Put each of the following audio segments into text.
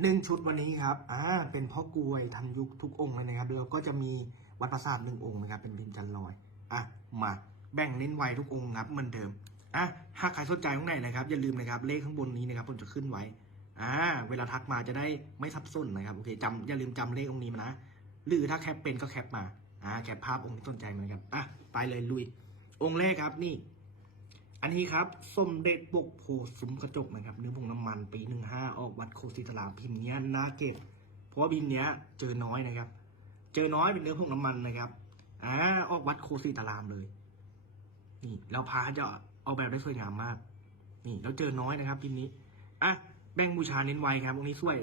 หนึ่งชุดวันนี้ครับ อ่า เป็นพ่อกวยทันยุคทุกองค์เลยนะครับแล้วก็จะมีวัดประสาทหนึ่งองค์นะครับ เป็นพิมพ์จันลอย อะ มาแบ่งเน้นไวทุกองค์ครับเหมือนเดิม อะ ถ้าใครสนใจข้างในนะครับ อย่าลืมนะครับ เลขข้างบนนี้นะครับผมจะขึ้นไว้ อ่า เวลาทักมาจะได้ไม่สับสนนะครับ โอเคจำอย่าลืมจำเลของค์นี้มานะ หรือถ้าแคปเป็นก็แคปมา อ่า แคปภาพองค์ที่สนใจมานะครับ อะ ไปเลยลุย องค์แรกครับนี่ อันนี้ครับ สมเด็จปกโพสุมกระจกนะครับ เนื้อผงน้ำมันปีหนึ่งห้าออกวัดโคศิตลามพิมพ์เนี้ยน่าเก็บ เพราะว่าพิมพ์เนี้ยเจอน้อยนะครับ เจอน้อยเป็นเนื้อผงน้ำมันนะครับอ่าออกวัดโคศิตลามเลย นี่แล้วพาจะออกแบบได้สวยงามมาก นี่แล้วเจอน้อยนะครับพิมพ์นี้อะแบ่งบูชาเน้นไวครับองค์นี้สวย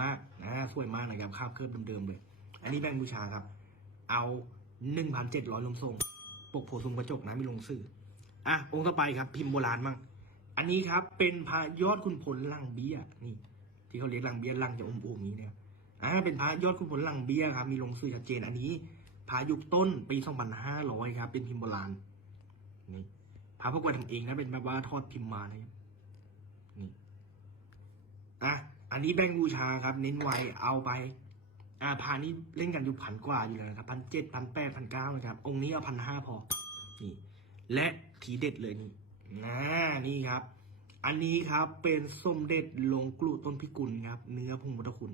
มากนะสวยมากนะครับคาบเคลือบเดิมๆเลย อันนี้แบ่งบูชาครับ เอาหนึ่งพันเจ็ดร้อยลมทรงปกโพสุมกระจกนะไม่ลงสื่อ อะองค์ต่อไปครับพิมพ์โบราณมั่งอันนี้ครับเป็นพระยอดคุณผลลังเบี้ยนี่ ที่เขาเรียกลังเบี้ยลังจะอมๆนี้เนี่ยอ่าเป็นพระยอดคุณผลลังเบี้ยครับมีลงสื่อชัดเจนอันนี้พระยุคต้นปีสองพันห้าร้อยครับ เป็นพิมพ์โบราณนี่พระพวกเราทำเองนะเป็นแบบว่าทอดพิมพ์มานะครับนี่อะอันนี้แบงบูชาครับ เน้นไวเอาไป อ่าพานี้เล่นกันอยู่พันกว่าอยู่เลยนะครับพันเจ็ดพันแปดพันเก้านะครับ องค์นี้เอาพันห้าพอ นี่ และ ทีเด็ดเลยนี่นะนี่ครับ อันนี้ครับเป็นส้มเด็ดลงกลุต้นพิกุลครับ เนื้อพงพุทธคุณ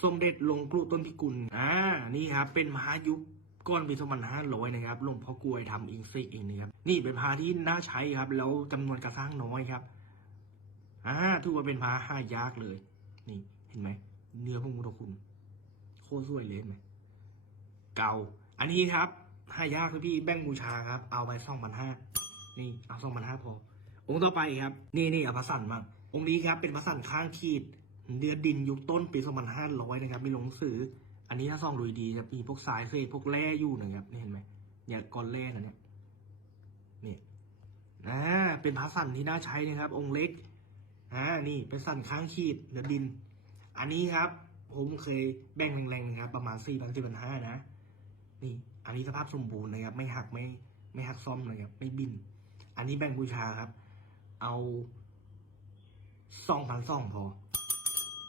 ส้มเด็ดลงกลุต้นพิกุลอ่านี่ครับ เป็นมหายุคก้อนปีสองพันห้าร้อยนะครับหลวงพ่อกลวยทำเองซิกเองนะครับนี่เป็นพาที่น่าใช้ครับ แล้วจำนวนกระสร้างน้อยครับอ่าถือว่าเป็นพาห้ายากเลย นี่เห็นไหมเนื้อพงพุทธคุณโคตรสวยเลยไหมเก่า อันนี้ครับ ห้ายากเลยพี่แบ่งบูชาครับ เอาไปสองพันห้านี่เอาสองพันห้าพอ องค์ต่อไปครับ นี่นี่อาพระสันมาองค์นี้ครับเป็นพระสันข้างขีด เดือดินยุคต้นปีสองพันห้าร้อยนะครับมีหนังสือ อันนี้ถ้าส่องดูดีจะมีพวกสายเศษพวกแร่อยู่นะครับนี่เห็นไหมเนี่ยก้อนแร่นะเนี่ยนี่อ่าเป็นพระสันที่น่าใช้นะครับ องค์เล็กอ่านี่เป็นสันข้างขีดเดือดิน อันนี้ครับ ผมเคยแบ่งแรงๆนะครับ ประมาณสี่พันสี่พันห้านะ นี่ อันนี้สภาพสมบูรณ์นะครับ ไม่หักไม่ไม่หักซ่อมนะครับ ไม่บิน อันนี้แบ่งบูชาครับ เอาสองพันสองพอ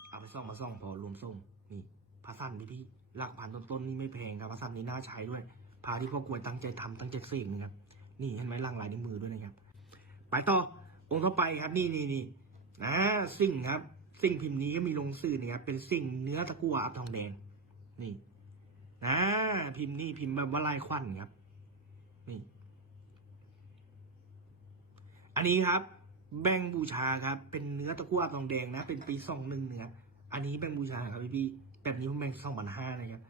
เอาไปซ่อมมาซ่องพอรวมส่งนี่พาสั้นพี่พี่หลักพันต้นๆนี่ไม่แพงครับพาสั้นนี่น่าใช้ด้วยพาที่พ่อกวยตั้งใจทำตั้งใจเสี่ยงนะครับ นี่เห็นไหมล่างลายในมือด้วยนะครับ ไปต่อองค์ต่อไปครับ นี่นี่นี่อ่าสิ่งครับ สิ่งพิมพ์นี้ก็มีลงสื่อนะครับเป็นสิ่งเนื้อตะกั่วอับทองแดง นี่ นะพิมพ์นี่พิมพ์แบบว่าลายควันครับ นี่ อันนี้ครับ แบงบูชาครับ เป็นเนื้อตะกั่วทองแดงนะ เป็นปีสองหนึ่งเนะครับอันนี้แบงบูชาครับพี่พี่แบบนี้ผมแบงสองพันห้านะครับ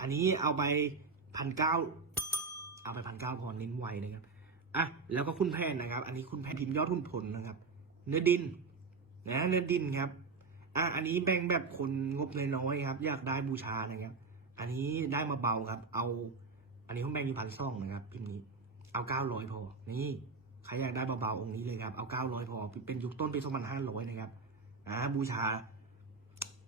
อันนี้เอาไปพันเก้าเอาไปพันเก้าพอเน้นไวนะครับอะแล้วก็คุณแพนนะครับ อันนี้คุณแพนพิมพ์ยอดทุนผลนะครับ เนื้อดิน นะ เนื้อดินครับ อะอันนี้แบ่งแบบคนงบน้อยๆครับ อยากได้บูชานะครับ อันนี้ได้มาเบาครับ เอา อันนี้ผมแบ่งอยู่พันซ่องนะครับพิมพ์นี้ เอาเก้าร้อยพอ นี่ใครอยากได้เบาๆองค์นี้เลยครับ เอาเก้าร้อยพอ เป็นยุคต้นปีสองพันห้าร้อยนะครับ อ่า บูชา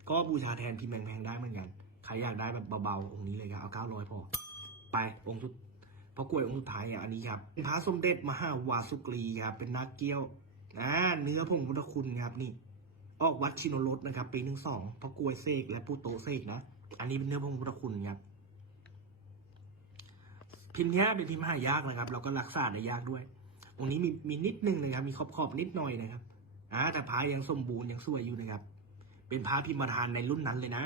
ก็บูชาแทนพิมพ์แพงๆได้เหมือนกัน ใครอยากได้แบบเบาๆองค์นี้เลยครับ เอาเก้าร้อยพอ ไปองค์สุดพอกล้วยองค์สุดท้ายอะอันนี้ครับเป็นพระสมเด็จมหาวาสุกรีครับ เป็นนักเกี้ยวอ่าเนื้อผงพุทธคุณครับนี่ ออกวัดชินโนรสนะครับ ปีหนึ่งสองพระกล้วยเสกและปูโตเสกนะ อันนี้เป็นเนื้อพงพุทธคุณครับ พิมพ์นี้เป็นพิมพ์หายากนะครับ เราก็รักษาได้ยากด้วย องค์นี้มีมีนิดนึงนะครับ มีขอบขอบนิดหน่อยนะครับอ่าแต่พายังสมบูรณ์ยังสวยอยู่นะครับ เป็นพาพิมพ์ประธานในรุ่นนั้นเลยนะ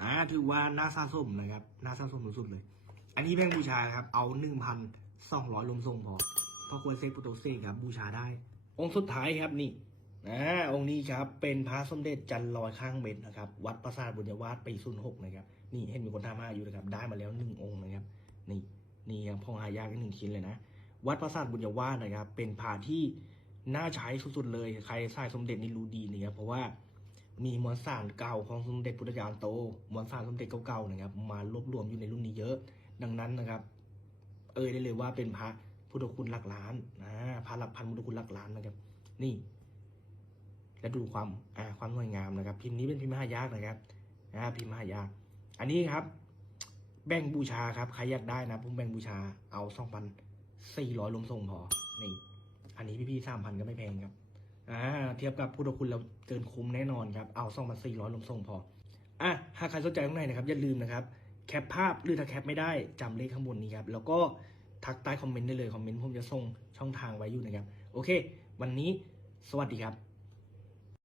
อ่าถือว่าน่าสะสมนะครับน่าสะสมสุดๆเลย อันนี้แบ่งบูชาครับ เอาหนึ่งพันสองร้อยลมทรงพอพราะควรเซฟปุโตเซครับบูชาได้ องค์สุดท้ายครับนี่ อ่าองค์นี้ครับเป็นพระสมเด็จจันลอยข้างเบ็ดนะครับ วัดปราสาทบุญยวาสปีศูนย์หกนะครับ นี่เห็นมีคนทำมาอยู่นะครับ ได้มาแล้วหนึ่งองค์นะครับ นี่นี่ครับพองหายากอีกหนึ่งชิ้นเลยนะ วัดปราสาทบุญยวาสนะครับ เป็นพระที่น่าใช้สุดๆเลย ใครสายสมเด็จนี่รู้ดีนะครับ เพราะว่ามีมวลสารเก่าของสมเด็จพุทธจารย์โต มวลสารสมเด็จเก่าๆนะครับ มารวบรวมอยู่ในรุ่นนี้เยอะ ดังนั้นนะครับ เอ่ยได้เลยว่าเป็นพระพุทธคุณหลักล้านนะ พระหลักพันพุทธคุณหลักล้านนะครับ นี่ และดูความอ่าความสวยงามนะครับ พิมพ์นี้เป็นพิมพ์หายากนะครับอ่าพิมพ์หายากอันนี้ครับ แบ่งบูชาครับใครอยากได้นะผมแบ่งบูชาเอาสองพันสี่ร้อยลมทรงพอนี่อันนี้พี่ๆสามพันก็ไม่แพงครับอ่าเทียบกับพุทธคุณเราเกินคุ้มแน่นอนครับเอาส่งมาสี่ร้อยลงส่งพออะหากใครสนใจข้างในนะครับอย่าลืมนะครับแคปภาพหรือถ้าแคปไม่ได้จำเลขข้างบนนี้ครับแล้วก็ทักใต้คอมเมนต์ได้เลยคอมเมนต์ผมจะส่งช่องทางไว้อยู่นะครับ โอเค วันนี้สวัสดีครับ